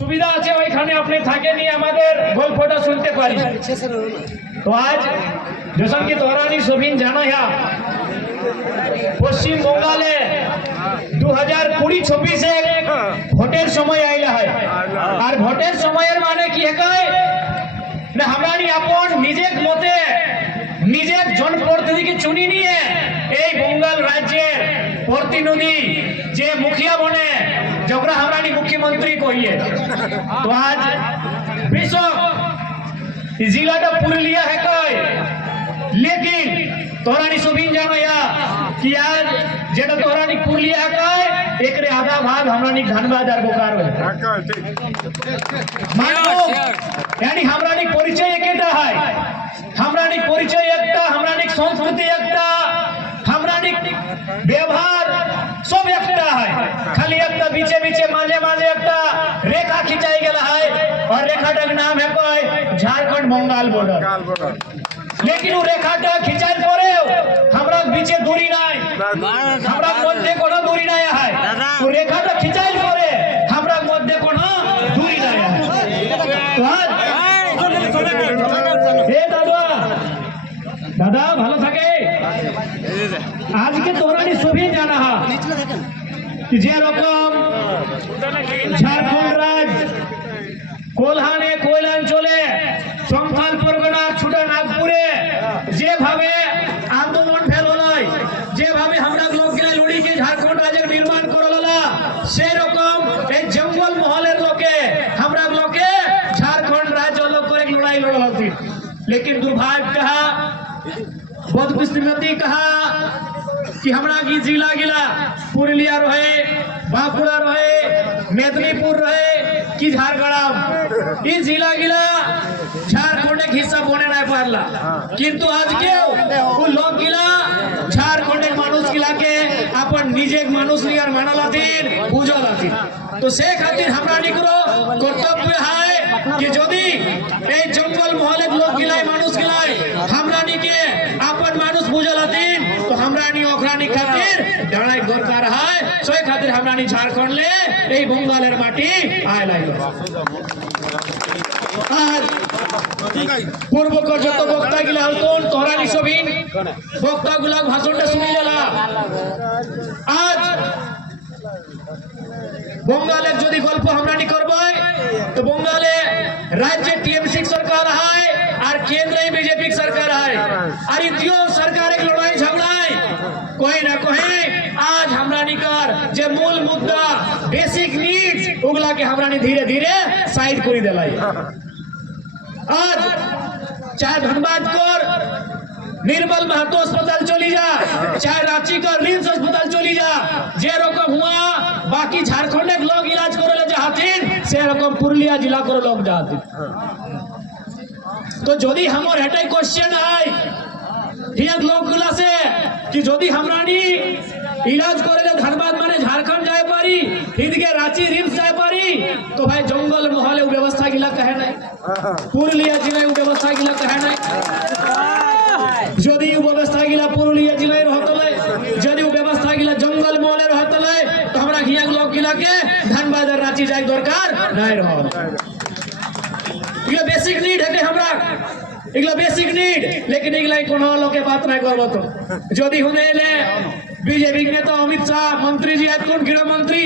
সুবিধা আছে ওইখানে আপনি থাকে নিয়ে আমাদের গল্পটা শুনতে পারি। তো আজ जैसा कि तोरानी सभी जाना है पश्चिम बंगाले 2020-26 भोटेर समय आइला है और भोटेर समय माने कि ना हमारी अपन निजेक मते निजेक जनप्रतिनिधि चुनी निये এই बंगाल राज्य प्रतिनिधि जे मुखिया बने जगरा हमारी मुख्यमंत्री कहिए। तो आज विश्व जिलाटा पुरुलिया है कई लेकिन तोरानी सुबीन जानो या कि आज जेटा तोरानी पुरुलिया है कई एकरे आधा भाग हमरानी धनबाद और बोकारो है यानी हमरानी परिचय एकटा है हमरानी परिचय एकटा हमरानी संस्कृति एकटा हमरानी व्यवहार सब एकटा है खाली एकटा बीचे बीचे माझे माझे एकटा रेखा खिंचाई गेला है और रेखाटार नाम है कोई झारखंड बंगाल बॉर्डर लेकिन वो रेखाटा खिंचाई पड़े हमरा बीचे दूरी নাই हमरा মধ্যে কোনো दूरी নাই है तो रेखाटा खिंचाई पड़े हमरा মধ্যে কোনো दूरी নাই है तो आज ए दादा दादा ভালো থাকে আজকে তোরানি সবই জানা হয় যে রকম ঝাড়খণ্ড রাজ্য কোলহানে কৈলাঞ্চলে সংথাল পরগনা ছুটা নাগপুরে যেভাবে আন্দোলন ফেল হলাই যেভাবে আমরা লোকগুলা লড়িকে ঝাড়খণ্ড রাজ্যের নির্মাণ করলা সেই রকম এই জঙ্গল মহলের লোকে আমরা লোকে ঝাড়খণ্ড রাজ্য লোক করে লড়াই লড়াছি लेकिन दुर्भाग्य कहा बदकिस्मती कहा कि हमरा की जिला गिला पुरुलिया रहे बांकुड़ा रहे मेदिनीपुर रहे कि झारग्राम ई जिला गिला झारखंड एक हिस्सा बने ना पारला किंतु आज के लोक गिला झारखंड मानुष गिला के अपन निजे मानुष लियार मानालातीन पूजलातीन तो से खातिर हमरा निकरो कर्तव्य है कि यदि এই জঙ্গল মহলের লোক গিলাই মানুষ গিলাই हमरानी के अपन मानुष बुझलातीन तो हमरानी ओखरानी खातिर लड़ाई दरकार है सोई खातिर हमरानी झारखंड ले এই बंगालेर माटी आय लाइल आज पूर्वकर যত বক্তা গিলা হতন তোরানি সবিন বক্তা গুলা ভাষণটা শুনি লেলা आज बंगाले যদি গল্প हमरानी করবাই तो बंगाले राज्य टीएमसी सरकार है और केंद्र बीजेपी सरकार है और इतियो सरकार एक लड़ाई झगड़ा है कोई ना कोई आज हमरानी कर जे मूल मुद्दा बेसिक नीड्स उगला के हमरानी धीरे धीरे साइड कर दिलाई आज चाहे धनबाद कर निर्मल महतो अस्पताल चली जा चाहे रांची का रिम्स अस्पताल चली जा जे रकम हुआ बाकी झारखंड के लोग इलाज करे जाहतिन से रकम पुरुलिया जिला को लोग जाहतिन तो यदि हमर हेटाई क्वेश्चन है हियाक लोग गुला से कि यदि हमरानी इलाज करे धनबाद माने झारखंड जाए पारी हिदके रांची रिम्स जाए पारी तो भाई जंगल महले व्यवस्था गिला कहे नहीं पुरुलिया जिला व्यवस्था गिला कहे नहीं যদি ব্যবস্থা গিলা পুরুলিয়া জেলায় রহতলে যদি ব্যবস্থা গিলা জঙ্গল মহলে রহতলে তো আমরা হিয়াক লোক গিলাকে ধনবাদ আর রাঁচি যাই দরকার নাই রহ ये बेसिक नीड है हमरा एगला बेसिक नीड लेकिन एगला कोनो लोके बात नहीं करबो तो যদি হুনেলে बीजेपी में तो अमित शाह मंत्री जी कौन गृह मंत्री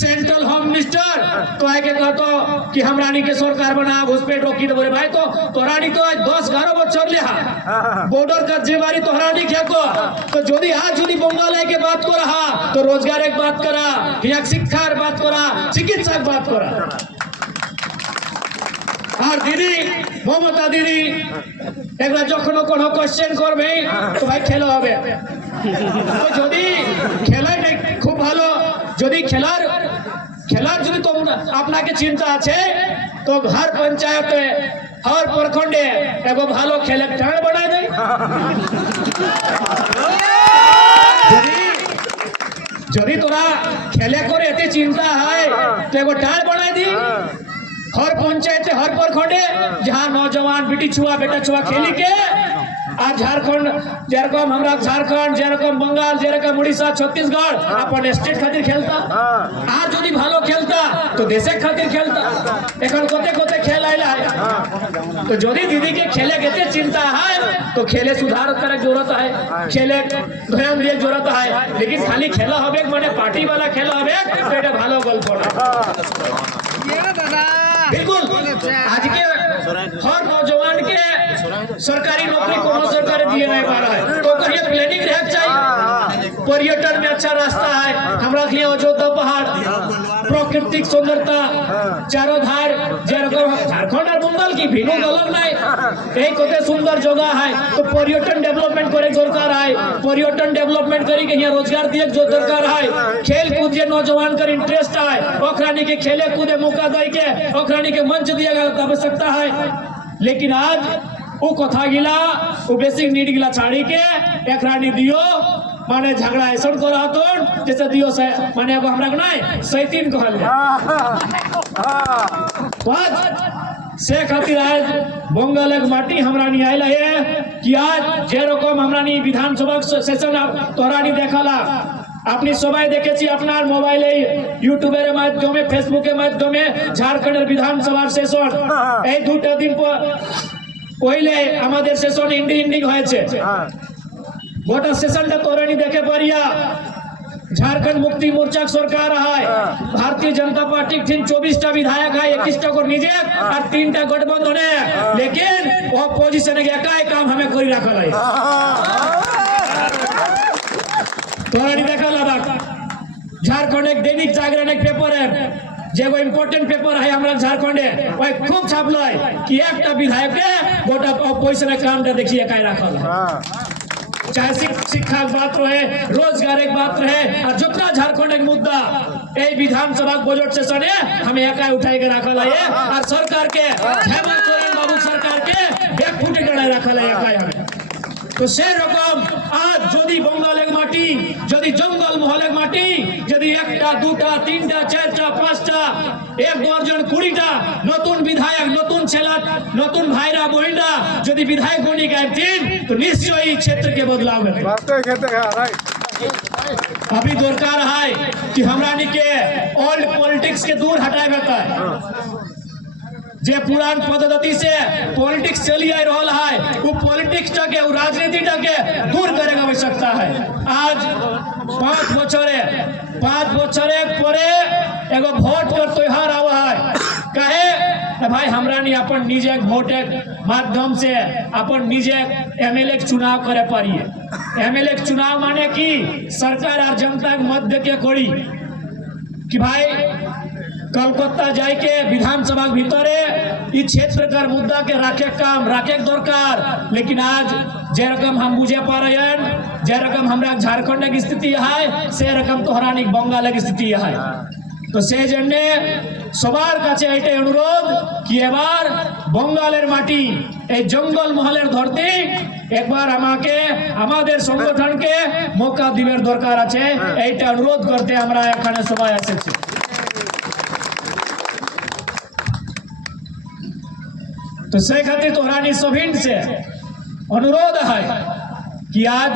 सेंट्रल होम मिनिस्टर तो आके कहतो कि हमरानी के सरकार बना घुसपैठ रोकी तो बोले भाई तो तोरानी तो आज 10-11 बच्चर ले बॉर्डर का जिम्मेवारी तोरानी क्या को तो यदि आज यदि बंगाल के बात को रहा तो रोजगार एक बात करा या शिक्षार बात करा चिकित्सा बात करा আর দিদি মমতা দিদি একবার যখন কোনো কোশ্চেন করবে তো ভাই খেলা হবে তো যদি খেলায় খুব ভালো যদি খেলার যদি তোমরা আপনাকে চিন্তা আছে তো हर पंचायते हर प्रखंडे एगो ভালো খেলার টাড় বানায় দেয় যদি তোরা খেলা করে এতে চিন্তা হয় তো এগো টাড় বানায় দি हर पंचायत हर प्रखंडे जहाँ नौजवान बेटी छुआ बेटा छुआ खेली के आज झारखंड जेरकम हमरा झारखंड जेरकम बंगाल जेरकम उड़ीसा छत्तीसगढ़ अपन स्टेट खातिर खेलता आज যদি ভালো খেলতা তো দেশের খাतिर খেলতা এখন কোতে কোতে খেল আইলা तो যদি দিদিকে খেলে গেতে চিন্তা হয় तो खेले सुधार करे जरूरत है खेले ध्यान দিয়ে जरूरत है लेकिन खाली खेला হবে মানে पार्टी वाला खेला হবে तो এটা ভালো গল্প না बिल्कुल आज के हर नौजवान के सरकारी नौकरी कोनो सरकार दिए नहीं पा रहा है तो करिए प्लानिंग रहना चाहिए पर्यटन में अच्छा रास्ता है हमरा यहाँ अयोध्या पहाड़ प्राकृतिक सुंदरता चारों धार झारखंड और बंगाल की भिन्न अलग नहीं एक होते सुंदर जगह है तो पर्यटन डेवलपमेंट करे सरकार है पर्यटन डेवलपमेंट करी के यहाँ रोजगार दिए जो सरकार है खेल कूद नौजवान का इंटरेस्ट है ओखरानी के खेले कूदे मौका दे के ओखरानी के मंच दिया आवश्यकता है लेकिन आज वो कथा गिला वो बेसिक नीड गिला छाड़ी के एकरानी दियो माने झगड़ा ऐसा करा तो जैसे दियो से माने अब हमरा के नहीं सैतीन कहल जाए से खातिर आज बंगाल एक माटी हमरा नहीं आइला है कि आज जे रकम हमरा नहीं विधानसभा सेशन तोरा नहीं देखला अपनी सबाई देखे अपना मोबाइल यूट्यूबर माध्यमे फेसबुक माध्यमे झारखंड विधानसभा सेशन এই দুটো দিন পহলে আমাদের সেশন ইন্ডিং হয়েছে গোটা সেশনটা তোরানি দেখে পারিয়া झारखंड मुक्ति मोर्चा सरकार है भारतीय जनता पार्टी 24टा विधायक है 21टा को निजे और 3टा गठबंधन है लेकिन अपोजिशन के एकाई काम हमें कोई रखल है तोरानी देखा लगा झारखंड एक दैनिक जागरण एक पेपर है जेगो इम्पोर्टेंट पेपर है हमारा झारखंड वही खूब छापल है कि एक विधायक के गोटा अपोजिशन काम देखिए काय रखल है चाहे शिक्षा की बात रहे रोजगार एक बात रहे और जितना झारखंड एक मुद्दा विधानसभा बजट सेशन है हमें एकाई उठाई के रखल है और सरकार के हेमंत सोरेन बाबू सरकार के एक फुटे गड़ाई रखल है एकाई हमें तो से रकम आज जदि बंगाल एक माटी जदि जंगल महल एक माटी जदि एकटा दुटा तीनटा चारटा पांचटा एक दर्जन 20टा नतून विधायक नतून छेला नतून भाईरा बहिनरा जदि विधायक बनी गए तो निश्चय क्षेत्र के बदलाव है अभी दरकार है कि हमरा के ओल्ड पॉलिटिक्स के दूर हटाए जाता है जे पुरान पद्धति से पॉलिटिक्स चली आ रहा है वो पॉलिटिक्स के राजनीति के दूर करे की आवश्यकता है आज 5 बछरे परे एगो वोट पर त्योहार आवा है कहे भाई हमरा नहीं अपन निजे वोट माध्यम से अपन निजे एमएलए चुनाव करे पारिए एमएलए चुनाव माने की सरकार और जनता के मध्य के कड़ी कि भाई कलकत्ता जाके विधानसभा भीतर क्षेत्र का मुद्दा के राखे काम राखे दरकार लेकिन आज जे रकम हम बुझे पा रहे हैं जे रकम हमरा झारखंड की स्थिति है से रकम तोहरानी बंगाल की स्थिति है तो से जन्ने सबार काछे एटे अनुरोध कि एबार बंगालेर माटी ए जंगल महलेर धरती एक बार আমাকে আমাদের সংগঠনকে মौका দিবের দরকার আছে এইটা অনুরোধ করতে আমরা এখানে সবাই এসেছি तो से खातिर तोहरानी सभी से अनुरोध है कि आज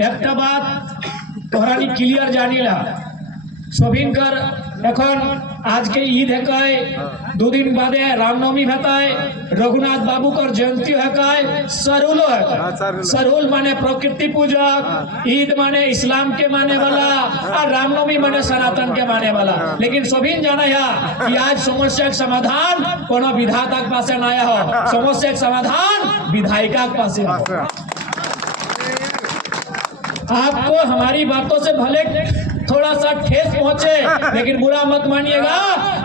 एक बात तोहरानी क्लियर जानी ला सभी कर एखन आज के ईद है 2 दिन बाद रामनवमी है रघुनाथ बाबू कर जयंती है सरुलो है सरुल माने प्रकृति पूजक ईद माने इस्लाम के माने वाला और रामनवमी माने सनातन के माने वाला लेकिन सभी जाना है कि आज समस्या के समाधान कोनो विधाता के पास न आया हो समस्या के समाधान विधायिका के पास आपको हमारी बातों से भले थोड़ा सा ठेस पहुंचे लेकिन बुरा मत मानिएगा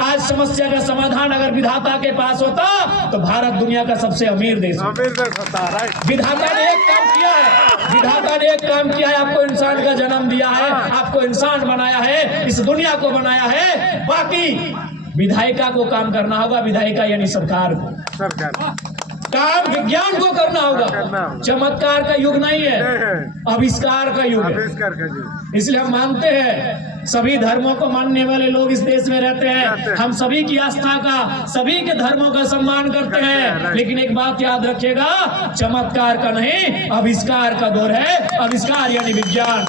आज समस्या का समाधान अगर विधाता के पास होता तो भारत दुनिया का सबसे अमीर देश विधाता ने एक काम किया है आपको इंसान का जन्म दिया है आपको इंसान बनाया है इस दुनिया को बनाया है बाकी विधायिका को काम करना होगा विधायिका यानी सरकार को काम विज्ञान को करना होगा चमत्कार का युग नहीं है आविष्कार का युग है इसलिए हम मानते हैं सभी धर्मों को मानने वाले लोग इस देश में रहते हैं। हम सभी की आस्था का, सभी के धर्मों का सम्मान करते हैं। लेकिन एक बात याद रखिएगा, चमत्कार का नहीं आविष्कार का दौर है। आविष्कार यानी विज्ञान।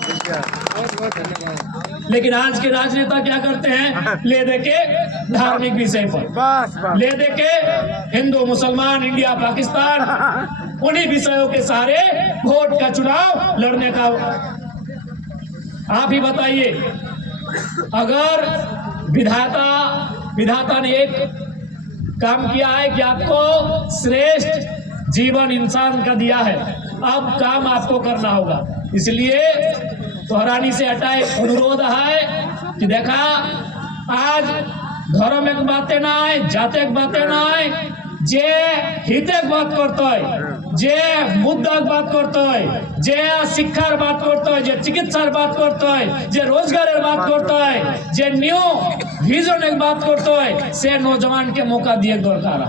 लेकिन आज के राजनेता क्या करते हैं? ले दे के धार्मिक विषय पर, ले दे के हिंदू मुसलमान, इंडिया पाकिस्तान, उन्हीं विषयों के सारे वोट का चुनाव लड़ने का। आप ही बताइए, अगर विधाता ने एक काम किया है कि आपको श्रेष्ठ जीवन इंसान का दिया है, अब काम आपको करना होगा। इसलिए तोहरानी से हटाए अनुरोध है कि देखा, आज धर्म एक बातें ना आए, जाते एक बातें ना आए, जे हिते बात करते है, जे मुद्दा बात करते है, जे शिक्षार बात करते है, जे चिकित्सार बात करते है, जे रोजगार बात करते है, जे न्यू विजन एक बात करते है, से नौजवान के मौका दिए दरकार,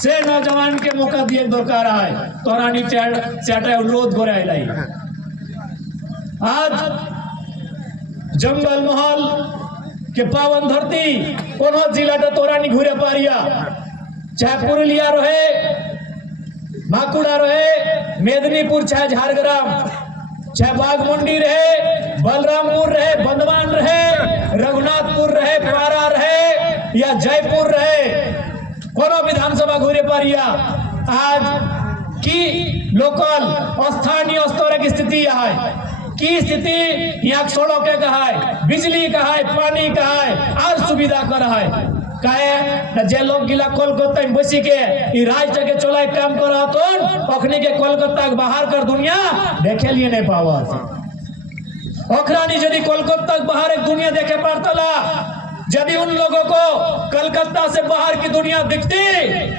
से नौजवान के मौका दिए दरकार है। तोरानी से हटाए अनुरोध हो रहा है। आज जंगल महल के पावन धरती कोनो जिला तोरानी घुरे पारिया, चाहे पुरुलिया रहे, बांकुड़ा रहे, मेदिनीपुर, चाहे झारग्राम, चाहे बागमुंडी रहे, बलरामपुर रहे, बंदवान रहे, रघुनाथपुर रहे, पारा रहे या जयपुर रहे, कोनो विधानसभा घुरे पारिया, आज की लोकल स्थानीय स्तर की स्थिति यहाँ है, की स्थिति यहाँ सड़क का है, बिजली का है, पानी का है, और सुविधा कर है। काहे जे लोग गिला कोलकाता में बसी के राज्य के चलाए काम करा तो अखनी के कोलकाता के बाहर कर दुनिया देखे लिए नहीं पावा। अखरानी यदि कोलकाता के बाहर एक दुनिया देखे पारतला, यदि उन लोगों को कलकत्ता से बाहर की दुनिया दिखती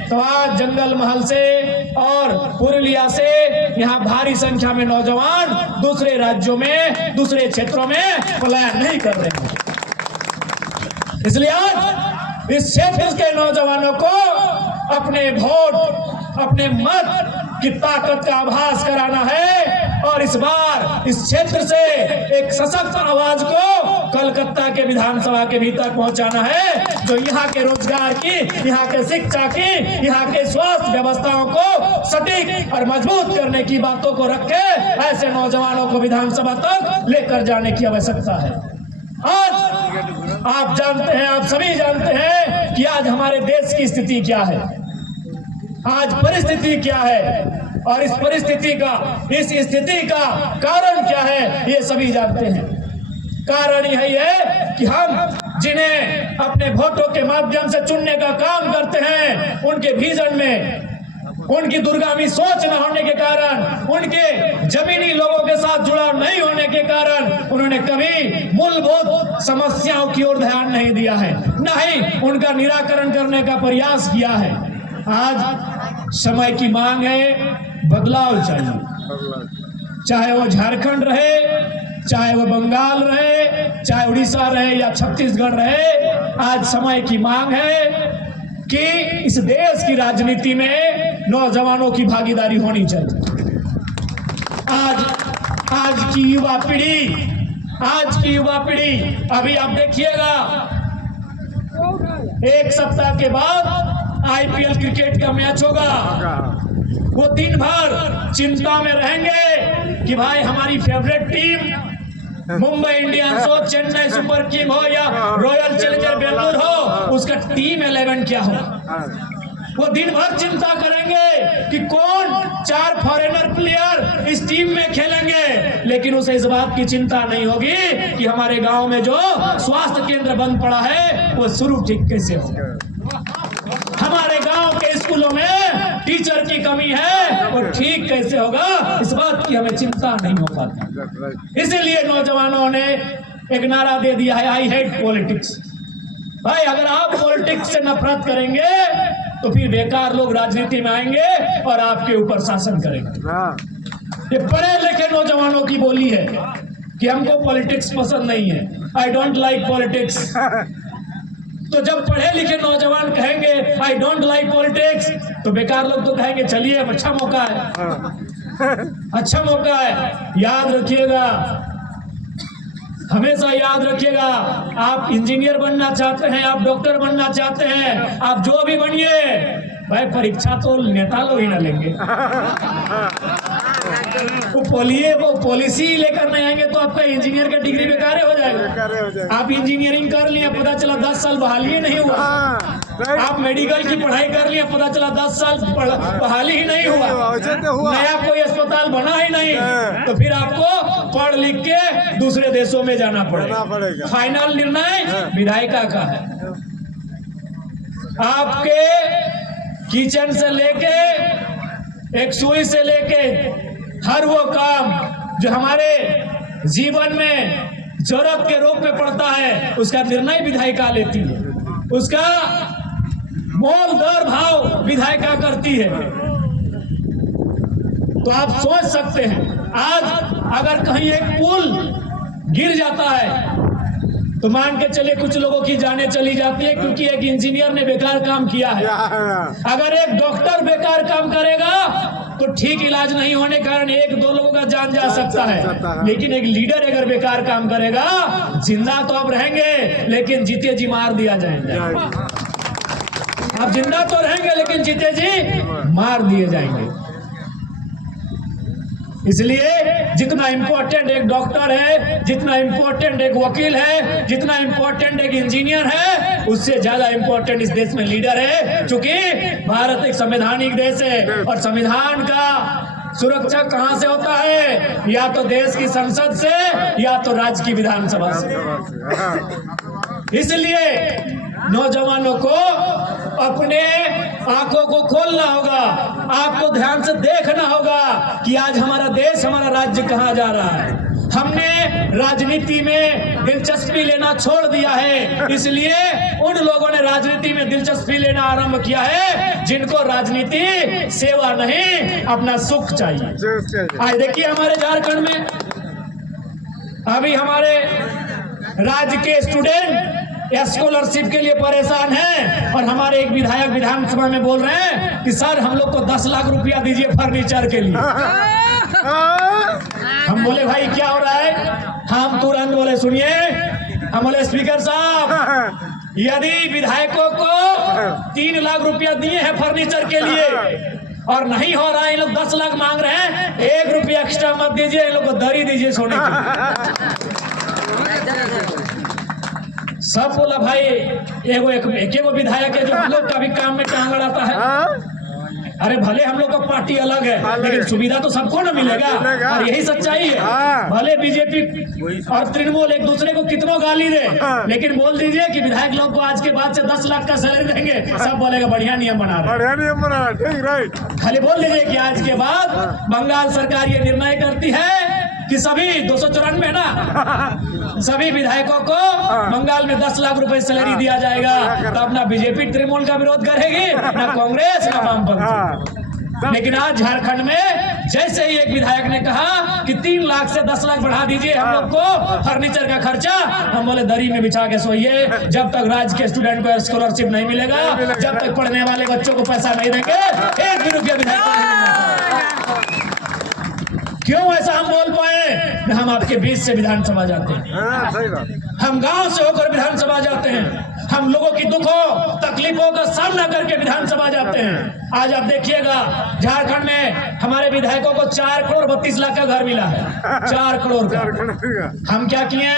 तो आज जंगल महल से और पुरुलिया से यहाँ भारी संख्या में नौजवान दूसरे राज्यों में, दूसरे क्षेत्रों में पलायन नहीं कर रहे हैं। इसलिए आज इस क्षेत्र के नौजवानों को अपने वोट, अपने मत की ताकत का आभास कराना है और इस बार इस क्षेत्र से एक सशक्त आवाज को कलकत्ता के विधानसभा के भीतर पहुंचाना है, जो यहाँ के रोजगार की, यहाँ के शिक्षा की, यहाँ के स्वास्थ्य व्यवस्थाओं को सटीक और मजबूत करने की बातों को रखे ऐसे नौजवानों को विधानसभा तक लेकर जाने की आवश्यकता है। आज आप जानते हैं, आप सभी जानते हैं कि आज हमारे देश की स्थिति क्या है, आज परिस्थिति क्या है और इस परिस्थिति का, इस स्थिति का कारण क्या है, ये सभी जानते हैं। कारण यही है कि हम जिन्हें अपने वोटों के माध्यम से चुनने का काम करते हैं, उनके विजन में उनकी दूरगामी सोच न होने के कारण, उनके जमीनी लोगों के साथ जुड़ाव नहीं होने के कारण उन्होंने कभी मूलभूत समस्याओं की ओर ध्यान नहीं दिया है, न ही उनका निराकरण करने का प्रयास किया है। आज समय की मांग है, बदलाव चाहिए, चाहे वो झारखंड रहे, चाहे वो बंगाल रहे, चाहे उड़ीसा रहे या छत्तीसगढ़ रहे। आज समय की मांग है कि इस देश की राजनीति में नौजवानों की भागीदारी होनी चाहिए। आज की युवा पीढ़ी, अभी आप देखिएगा, एक सप्ताह के बाद आईपीएल क्रिकेट का मैच होगा। वो दिन भर चिंता में रहेंगे कि भाई हमारी फेवरेट टीम मुंबई इंडियंस हो, चेन्नई सुपर किंग हो या रॉयल चैलेंजर बेंगलोर हो, उसका टीम 11 क्या हो। वो दिन भर चिंता करेंगे कि कौन 4 फॉरेनर प्लेयर इस टीम में खेलेंगे, लेकिन उसे इस बात की चिंता नहीं होगी कि हमारे गांव में जो स्वास्थ्य केंद्र बंद पड़ा है वो शुरू ठीक कैसे हो, हमारे गांव के स्कूलों में टीचर की कमी है और ठीक कैसे होगा, इस बात की हमें चिंता नहीं हो पाती। इसीलिए नौजवानों ने एक नारा दे दिया है, आई हेट पॉलिटिक्स। भाई अगर आप पॉलिटिक्स से नफरत करेंगे तो फिर बेकार लोग राजनीति में आएंगे और आपके ऊपर शासन करेंगे। ये पढ़े लिखे नौजवानों की बोली है कि हमको पॉलिटिक्स पसंद नहीं है, आई डोंट लाइक पॉलिटिक्स। तो जब पढ़े लिखे नौजवान कहेंगे आई डोंट लाइक पॉलिटिक्स, तो बेकार लोग तो कहेंगे चलिए अच्छा मौका है, अच्छा मौका है। याद रखिएगा, हमेशा याद रखिएगा, आप इंजीनियर बनना चाहते हैं, आप डॉक्टर बनना चाहते हैं, आप जो भी बनिए भाई, परीक्षा तो नेता लोग ही ना लेंगे। वो पॉलिसी लेकर नहीं आएंगे तो आपका इंजीनियर का डिग्री बेकार हो जाएगा। आप इंजीनियरिंग कर लिए, पता चला 10 साल बहाली नहीं हुआ। आप मेडिकल की पढ़ाई कर लिए, पता चला 10 साल बहाली ही नहीं हुआ, नया कोई अस्पताल बना ही नहीं, तो फिर आपको पढ़ लिख के दूसरे देशों में जाना पड़ेगा। फाइनल निर्णय विधायिका का है। आपके किचन से लेके एक सुई से लेके हर वो काम जो हमारे जीवन में जरूरत के रूप में पड़ता है, उसका निर्णय विधायिका लेती है, उसका मोल दर भाव विधायिका करती है। तो आप सोच सकते हैं, आज अगर कहीं एक पुल गिर जाता है तो मान के चलिए कुछ लोगों की जानें चली जाती है, क्योंकि एक इंजीनियर ने बेकार काम किया है। अगर एक डॉक्टर बेकार काम करेगा तो ठीक इलाज नहीं होने कारण 1-2 लोगों का जान जा सकता है, लेकिन एक लीडर अगर बेकार काम करेगा, जिंदा तो आप रहेंगे लेकिन जीते जी मार दिया जाएंगे। आप जिंदा तो रहेंगे लेकिन जीते जी मार दिए जाएंगे। इसलिए जितना इम्पोर्टेंट एक डॉक्टर है, जितना इम्पोर्टेंट एक वकील है, जितना इम्पोर्टेंट एक इंजीनियर है, उससे ज्यादा इम्पोर्टेंट इस देश में लीडर है। क्योंकि भारत एक संवैधानिक देश है और संविधान का सुरक्षा कहां से होता है? या तो देश की संसद से या तो राज्य की विधानसभा से। इसलिए नौजवानों को अपने आंखों को खोलना होगा, आपको ध्यान से देखना होगा कि आज हमारा देश, हमारा राज्य कहां जा रहा है। हमने राजनीति में दिलचस्पी लेना छोड़ दिया है, इसलिए उन लोगों ने राजनीति में दिलचस्पी लेना आरंभ किया है जिनको राजनीति सेवा नहीं, अपना सुख चाहिए। आज देखिए हमारे झारखंड में अभी हमारे राज्य के स्टूडेंट स्कॉलरशिप के लिए परेशान हैं और हमारे एक विधायक विधानसभा में बोल रहे हैं कि सर हम लोग को 10 लाख रुपया दीजिए फर्नीचर के लिए। हम बोले भाई क्या हो रहा है? हम तुरंत बोले सुनिए, हम बोले स्पीकर साहब, यदि विधायकों को 3 लाख रुपया दिए हैं फर्नीचर के लिए और नहीं हो रहा है, ये लोग 10 लाख मांग रहे हैं, 1 रुपया एक्स्ट्रा मत दीजिए, इन लोग को दरी दीजिए सोने की। सब बोला भाई एक विधायक है जो हम लोग का भी काम में टांग अड़ाता है। अरे भले हम लोग का पार्टी अलग है लेकिन सुविधा तो सबको ना मिलेगा, और यही सच्चाई है। भले बीजेपी और तृणमूल एक दूसरे को कितनों गाली दे, लेकिन बोल दीजिए कि विधायक लोग को आज के बाद से 10 लाख का सैलरी देंगे, सब बोलेगा बढ़िया नियम बना रहे। खाली बोल दीजिए कि आज के बाद बंगाल सरकार ये निर्णय करती है कि सभी 294 ना सभी विधायकों को बंगाल में 10 लाख रुपए सैलरी दिया जाएगा, तो अपना बीजेपी तृणमूल का विरोध करेगी, ना कांग्रेस ना वामपंथी। लेकिन आज झारखंड में जैसे ही एक विधायक ने कहा कि 3 लाख से 10 लाख बढ़ा दीजिए हम लोग को फर्नीचर का खर्चा, हम बोले दरी में बिछा के सोइए, जब तक राज्य के स्टूडेंट को स्कॉलरशिप नहीं मिलेगा, जब तक पढ़ने वाले बच्चों को पैसा नहीं देंगे, 1 भी रुपया विधायक को नहीं मिलेगा। क्यों ऐसा हम बोल पाए? हम आपके बीच से विधानसभा जाते हैं, हम गांव से होकर विधानसभा जाते हैं, हम लोगों की दुखों तकलीफों का सामना करके विधानसभा जाते हैं। आज आप देखिएगा झारखंड में हमारे विधायकों को 4 करोड़ 32 लाख का घर मिला है, 4 करोड़ का। हम क्या किए?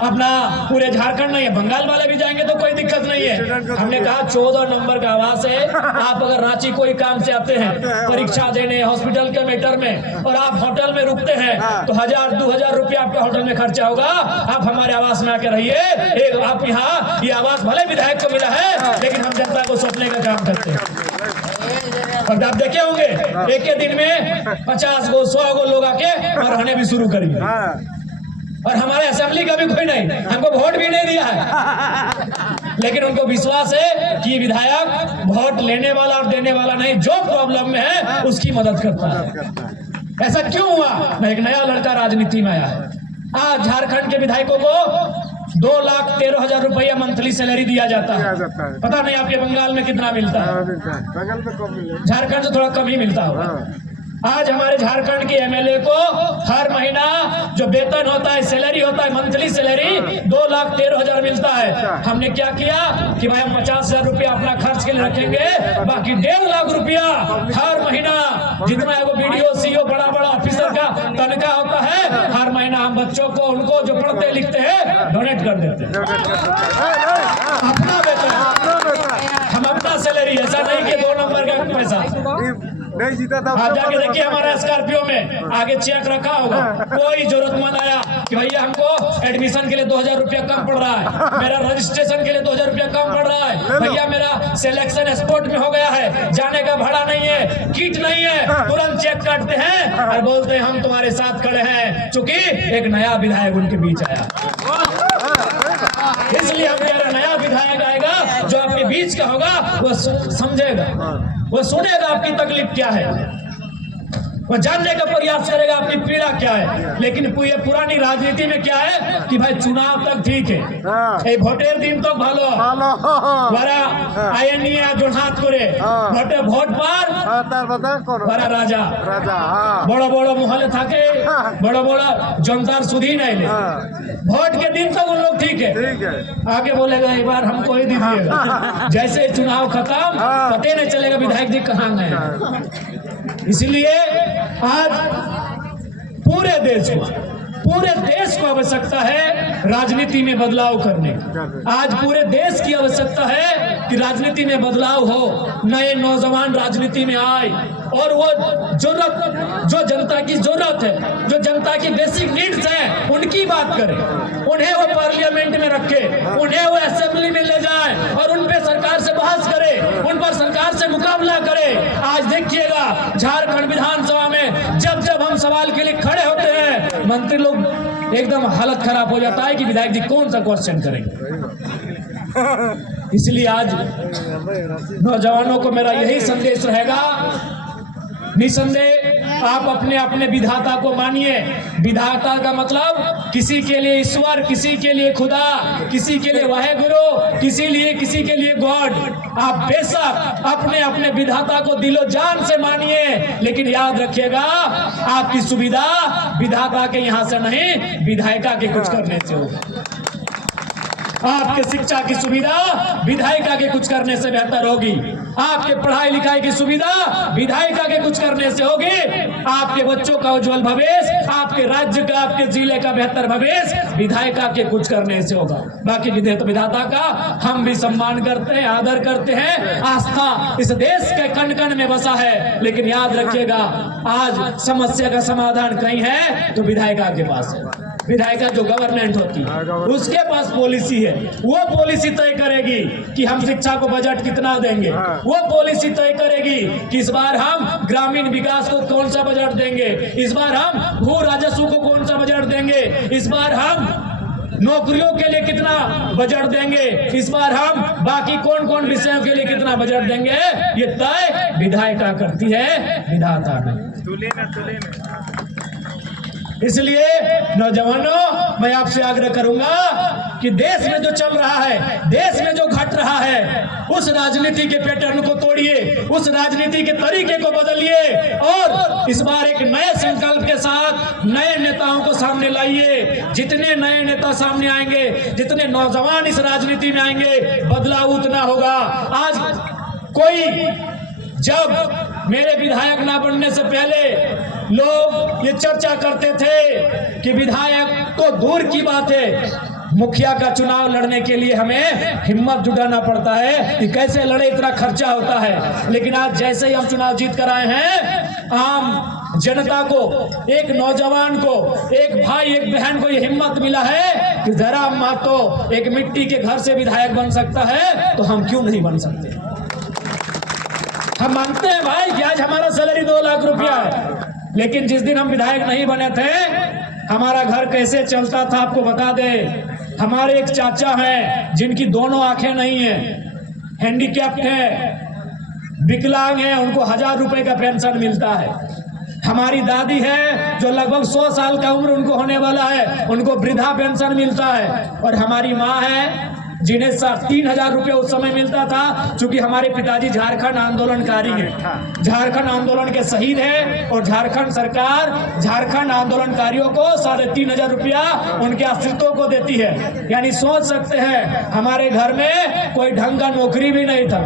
अपना पूरे झारखंड नहीं है, बंगाल वाले भी जाएंगे तो कोई दिक्कत नहीं है। हमने कहा 14 नंबर का आवास है, आप अगर रांची कोई काम से आते हैं, परीक्षा देने, हॉस्पिटल के मैटर में, और आप होटल में रुकते हैं तो 1000-2000 रुपया आपका होटल में खर्चा होगा। आप हमारे आवास में आके रहिए। एक आप यहाँ ये आवास भले विधायक को मिला है, लेकिन हम जनता को सौंपने का काम करते हैं। और आप देखे होंगे एक के दिन में 50 गो 100 गो लोग आके और रहने भी शुरू करेंगे। और हमारे असेंबली का भी कोई नहीं, हमको वोट भी नहीं दिया है, लेकिन उनको विश्वास है कि विधायक वोट लेने वाला और देने वाला नहीं, जो प्रॉब्लम में है उसकी मदद करता है। ऐसा क्यों हुआ? एक नया लड़का राजनीति में आया है। आज झारखंड के विधायकों को 2,13,000 रुपया मंथली सैलरी दिया जाता है। पता नहीं आपके बंगाल में कितना मिलता है, झारखंड से थोड़ा कम ही मिलता होगा। आज हमारे झारखंड के एमएलए को हर महीना जो वेतन होता है, सैलरी होता है, मंथली सैलरी 2,13,000 मिलता है। हमने क्या किया कि भाई हम 50,000 रुपया अपना खर्च के लिए रखेंगे, बाकी 1.5 लाख रुपया हर महीना जितना एगो बीडीओ सीओ बड़ा बड़ा ऑफिसर का तनख्वाह होता है, हर महीना हम बच्चों को, उनको जो पढ़ते लिखते हैं, डोनेट कर देते हैं। अपना वेतन, हम अपना सैलरी, ऐसा नहीं कि 2 नंबर का पैसा नहीं जीता था। आप जाके देखिए हमारा स्कॉर्पियो में आगे चेक रखा होगा। कोई जरूरतमंद आया कि भैया हमको एडमिशन के लिए 2,000 रुपया कम पड़ रहा है, मेरा रजिस्ट्रेशन के लिए 2,000 रुपया कम पड़ रहा है, भैया मेरा सिलेक्शन स्पोर्ट में हो गया है, जाने का भाड़ा नहीं है, किट नहीं है, तुरंत चेक काटते हैं और बोलते हैं हम तुम्हारे साथ खड़े हैं, चूंकि एक नया विधायक उनके बीच आया। इसलिए हम कह रहे नया विधायक आएगा जो आपके बीच का होगा, वो समझेगा, वो सुनेगा आपकी तकलीफ क्या है, वो जानने का प्रयास करेगा आपकी पीड़ा क्या है। लेकिन ये पुरानी राजनीति में क्या है कि भाई चुनाव तक ठीक है, भोटेर दिन तो भालो बड़ा आयनिया जो हाथ करे भोटे भोट पर बड़ा राजा बड़ा बड़ा मोहल्ले थाके बड़ा बड़ा जनतार सुधी नहीं ले, वोट के दिन तक उन लोग ठीक है, आगे बोलेगा एक बार हमको ही दीजिएगा, जैसे चुनाव खत्म पता नहीं चलेगा विधायक जी कहाँ गए। इसलिए आज पूरे देश को आवश्यकता है राजनीति में बदलाव करने। आज पूरे देश की आवश्यकता है कि राजनीति में बदलाव हो, नए नौजवान राजनीति में आए और वो जरूरत जो जनता की जरूरत है, जो जनता की बेसिक नीड्स हैं, उनकी बात करें, उन्हें वो पार्लियामेंट में रखे, उन्हें वो असेंबली में ले जाए और उन पे सरकार से बहस करे, उन पर सरकार से मुकाबला करे। आज देखिएगा झारखंड विधानसभा में जब जब हम सवाल के लिए खड़े होते हैं, मंत्री लोग एकदम हालत खराब हो जाता है कि विधायक जी कौन सा क्वेश्चन करेंगे। इसलिए आज नौजवानों को मेरा यही संदेश रहेगा, निसंदेह आप अपने अपने विधाता को मानिए। विधाता का मतलब किसी के लिए ईश्वर, किसी के लिए खुदा, किसी के लिए वाहेगुरु, किसी के लिए गॉड। आप बेशक अपने अपने विधाता को दिलो जान से मानिए, लेकिन याद रखिएगा आपकी सुविधा विधाता के यहाँ से नहीं, विधायिका के कुछ करने से होगी। आपके शिक्षा की सुविधा विधायिका के कुछ करने से बेहतर होगी, आपके पढ़ाई लिखाई की सुविधा विधायिका के कुछ करने से होगी, आपके बच्चों का उज्जवल भविष्य, आपके राज्य का, आपके जिले का बेहतर भविष्य विधायिका के कुछ करने से होगा। बाकी विधाता का हम भी सम्मान करते हैं, आदर करते हैं, आस्था इस देश के कण कण में बसा है, लेकिन याद रखिएगा आज समस्या का समाधान कहीं है तो विधायिका के पास है। विधायिका जो गवर्नमेंट होती है उसके पास पॉलिसी है, वो पॉलिसी तय करेगी कि हम शिक्षा को बजट कितना देंगे, वो पॉलिसी तय करेगी कि इस बार हम ग्रामीण विकास को कौन सा बजट देंगे, इस बार हम भू राजस्व को कौन सा बजट देंगे, इस बार हम नौकरियों के लिए कितना बजट देंगे, इस बार हम बाकी कौन कौन विषयों के लिए कितना बजट देंगे, ये तय विधायिका करती है, विधाता नहीं। इसलिए नौजवानों मैं आपसे आग्रह करूंगा कि देश में जो चल रहा है, देश में जो घट रहा है, उस राजनीति के पैटर्न को तोड़िए, उस राजनीति के तरीके को बदलिए और इस बार एक नए संकल्प के साथ नए नेताओं को सामने लाइए। जितने नए नेता सामने आएंगे, जितने नौजवान इस राजनीति में आएंगे, बदलाव उतना होगा। आज कोई जब मेरे विधायक ना बनने से पहले लोग ये चर्चा करते थे कि विधायक तो दूर की बात है, मुखिया का चुनाव लड़ने के लिए हमें हिम्मत जुटाना पड़ता है कि कैसे लड़े, इतना खर्चा होता है। लेकिन आज जैसे ही हम चुनाव जीत कर आए हैं, आम जनता को, एक नौजवान को, एक भाई एक बहन को ये हिम्मत मिला है कि जरा मातो एक मिट्टी के घर से विधायक बन सकता है तो हम क्यों नहीं बन सकते। हम मानते हैं भाई कि आज हमारा सैलरी 2 लाख रुपया है, लेकिन जिस दिन हम विधायक नहीं बने थे हमारा घर कैसे चलता था आपको बता दे। हमारे एक चाचा हैं जिनकी दोनों आंखें नहीं है, हैंडीकैप्ड है, विकलांग है, उनको 1000 रुपए का पेंशन मिलता है। हमारी दादी है जो लगभग 100 साल का उम्र उनको होने वाला है, उनको वृद्धा पेंशन मिलता है। और हमारी माँ है जिन्हें 3,000 रुपये उस समय मिलता था। चूंकि हमारे पिताजी झारखंड आंदोलनकारी हैं, झारखंड आंदोलन के शहीद हैं, और झारखंड सरकार झारखंड आंदोलनकारियों को 3,500 रुपया उनके अस्तित्व को देती है। यानी सोच सकते हैं हमारे घर में कोई ढंग का नौकरी भी नहीं था।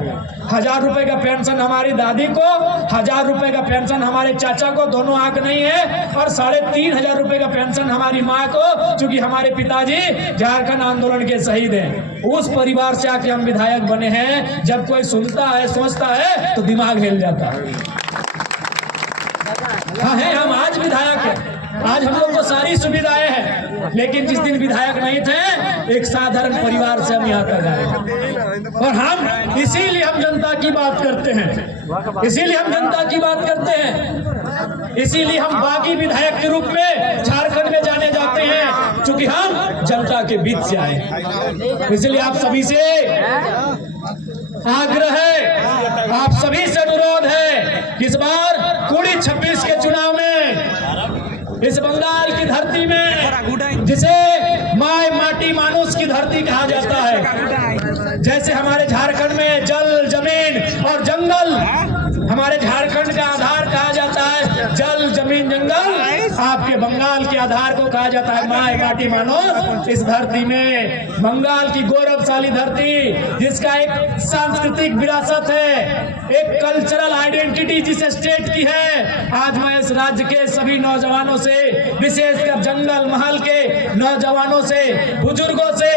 1,000 रुपए का पेंशन हमारी दादी को, 1,000 रुपए का पेंशन हमारे चाचा को, दोनों आंख नहीं है, और 3,500 रुपए का पेंशन हमारी माँ को, क्योंकि हमारे पिताजी झारखंड आंदोलन के शहीद हैं। उस परिवार से आके हम विधायक बने हैं। जब कोई सुनता है, सोचता है, तो दिमाग हिल जाता है। हाँ है, हम आज विधायक हैं, आज हम लोग को सारी सुविधाएं हैं, लेकिन जिस दिन विधायक नहीं थे, एक साधारण परिवार से हम यहाँ तक आए। और हम इसीलिए हम जनता की बात करते हैं, इसीलिए हम जनता की बात करते हैं, इसीलिए हम बागी विधायक के रूप में झारखंड में जाने जाते हैं, क्योंकि हम जनता के बीच से आए। इसलिए आप सभी से आग्रह है, आप सभी से अनुरोध है कि इस बार 26 के चुनाव में इस बंगाल की धरती में, जिसे माय माटी मानुष की धरती कहा जाता है, जैसे हमारे झारखंड में जल, जमीन और जंगल, हमारे झारखंड का आधार कहा जाता है जल, जमीन, जंगल, आपके बंगाल के आधार को कहा जाता है माय माटी मानुष। इस धरती में, बंगाल की गौरवशाली धरती, जिसका एक सांस्कृतिक विरासत है, एक कल्चरल आइडेंटिटी जिस स्टेट की है, आज मैं इस राज्य के सभी नौजवानों से, विशेषकर जंगल महल के नौजवानों से, बुजुर्गों से,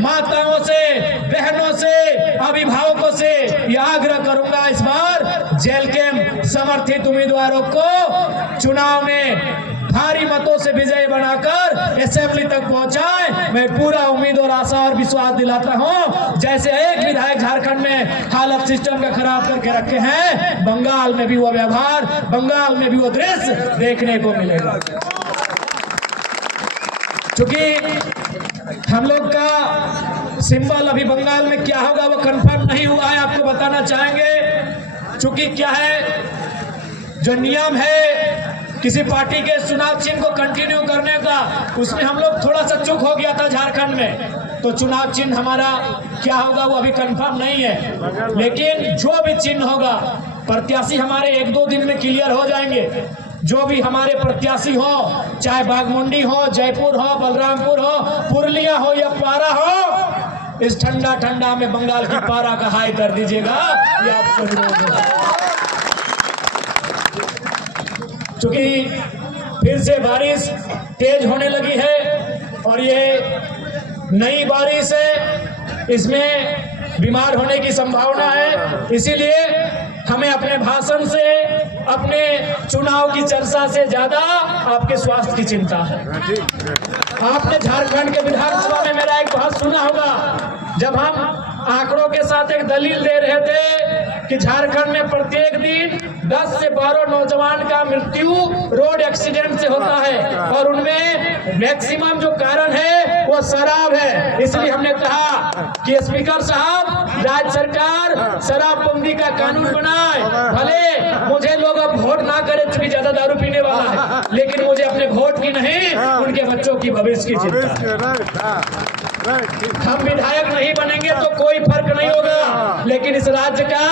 माताओं से, बहनों से, अभिभावकों से यह आग्रह करूंगा, इस बार जेल के समर्थित उम्मीदवारों को चुनाव में भारी मतों से विजयी बनाकर असेंबली तक पहुंचाए। मैं पूरा उम्मीद और आशा और विश्वास दिलाता हूं, जैसे एक विधायक झारखंड में हालत सिस्टम का खराब करके रखे हैं, बंगाल में भी वो व्यवहार, बंगाल में भी वो दृश्य देखने को मिलेगा। क्योंकि हम लोग का सिंबल अभी बंगाल में क्या होगा वो कंफर्म नहीं हुआ है, आपको बताना चाहेंगे। चूंकि क्या है, जो नियम है किसी पार्टी के चुनाव चिन्ह को कंटिन्यू करने का, उसमें हम लोग थोड़ा सा चूक हो गया था झारखंड में, तो चुनाव चिन्ह हमारा क्या होगा वो अभी कंफर्म नहीं है। लेकिन जो भी चिन्ह होगा, प्रत्याशी हमारे 1-2 दिन में क्लियर हो जाएंगे। जो भी हमारे प्रत्याशी हो, चाहे बाघमुंडी हो, जयपुर हो, बलरामपुर हो, पुरलिया हो या पारा हो, इस ठंडा ठंडा में बंगाल की पारा का हाई कर दीजिएगा, ये आपसे अनुरोध है। क्योंकि फिर से बारिश तेज होने लगी है, और ये नई बारिश है, इसमें बीमार होने की संभावना है। इसीलिए हमें अपने भाषण से, अपने चुनाव की चर्चा से ज्यादा आपके स्वास्थ्य की चिंता है। आपने झारखंड के विधानसभा में मेरा एक बात सुना होगा, जब हम आंकड़ों के साथ एक दलील दे रहे थे कि झारखंड में प्रत्येक दिन 10 से 12 नौजवान का मृत्यु रोड एक्सीडेंट से होता है, और उनमें मैक्सिमम जो कारण है वो शराब है। इसलिए हमने कहा कि स्पीकर साहब, राज्य सरकार शराबबंदी का कानून बनाए। भले मुझे लोग अब वोट ना करें क्योंकि ज्यादा दारू पीने वाला है, लेकिन मुझे अपने वोट की नहीं, उनके बच्चों की भविष्य की चिंता है। हम विधायक नहीं बनेंगे तो कोई फर्क नहीं होगा, लेकिन इस राज्य का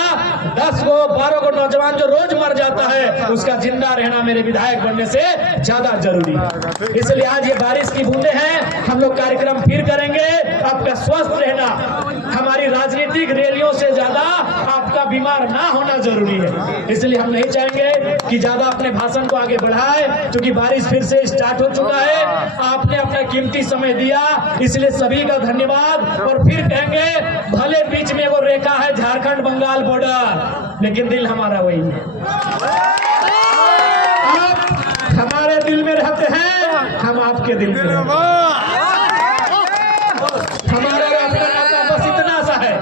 10 को 12 को नौजवान जो रोज मर जाता है, उसका जिंदा रहना मेरे विधायक बनने से ज्यादा जरूरी है। इसलिए आज ये बारिश की बूंदे हैं, हम लोग कार्यक्रम फिर करेंगे। आपका स्वस्थ रहना हमारी राजनीतिक रैलियों से ज्यादा आपका बीमार ना होना जरूरी है। इसलिए हम नहीं चाहेंगे कि ज्यादा अपने भाषण को आगे बढ़ाए, क्योंकि बारिश फिर से स्टार्ट हो चुका है। आपने अपना कीमती समय दिया, इसलिए सभी का धन्यवाद। और फिर कहेंगे, भले बीच में वो रेखा है झारखंड बंगाल बॉर्डर, लेकिन दिल हमारा वही है। आप हमारे दिल में रहते हैं, हम आपके दिल में रहते हैं। हमारा और आपका नाता बस इतना सा है,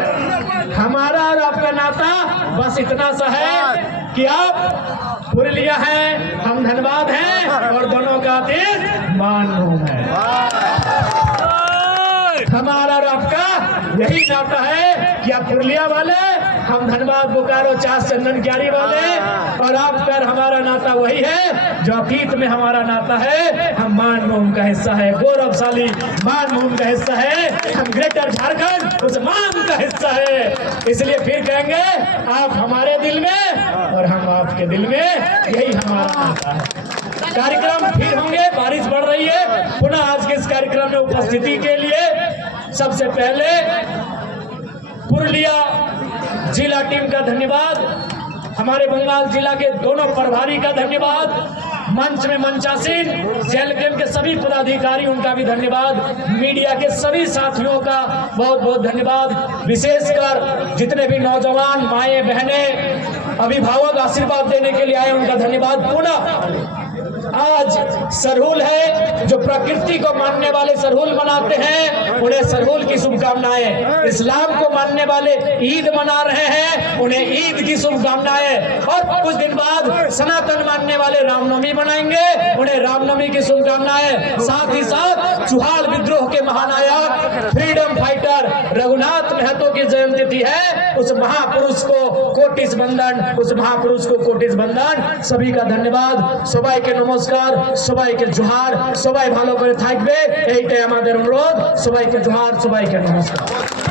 हमारा और आपका नाता बस इतना सा है कि आप पुरलिया हैं, हम धनबाद हैं, और दोनों का दिल मानू है। हमारा और आपका यही नाता है कि आप पुरलिया वाले, हम धनबाद बोकारो चास चंदन क्यारी वाले, और आपका हमारा नाता वही है जो अतीत में हमारा नाता है। हम मान मूम का हिस्सा है, गौरवशाली मान मूम का हिस्सा है, हम ग्रेटर झारखंड उस मान का हिस्सा है। इसलिए फिर कहेंगे आप हमारे दिल में और हम आपके दिल में, यही हमारा नाता है। कार्यक्रम फिर होंगे, बारिश बढ़ रही है। पुनः आज के इस कार्यक्रम में उपस्थिति के लिए सबसे पहले पुरलिया जिला टीम का धन्यवाद, हमारे बंगाल जिला के दोनों प्रभारी का धन्यवाद, मंच में मंचासीन जेल गेम के सभी पदाधिकारी उनका भी धन्यवाद, मीडिया के सभी साथियों का बहुत बहुत धन्यवाद, विशेषकर जितने भी नौजवान माएँ बहनें अभिभावक आशीर्वाद देने के लिए आए उनका धन्यवाद। पुनः आज सरहुल है, जो प्रकृति को मानने वाले सरहुल मनाते हैं उन्हें सरहुल की शुभकामनाएं, इस्लाम को मानने वाले ईद मना रहे हैं उन्हें ईद की शुभकामनाएं, और कुछ दिन बाद सनातन मानने वाले रामनवमी मनाएंगे उन्हें रामनवमी की शुभकामनाएं। साथ ही साथ चुहाल विद्रोह के महानायक फ्रीडम फाइटर रघुनाथ महतो की जयंती तिथि है, उस महापुरुष को कोटिस बंधन, उस महापुरुष को कोटिस बंधन। सभी का धन्यवाद, सबाई के नमस्कार, सबाई के जोहार, सबाई ভালো করে থাকবে এইটাই আমাদের অনুরোধ। সবাইকে জোহার, সবাইকে নমস্কার।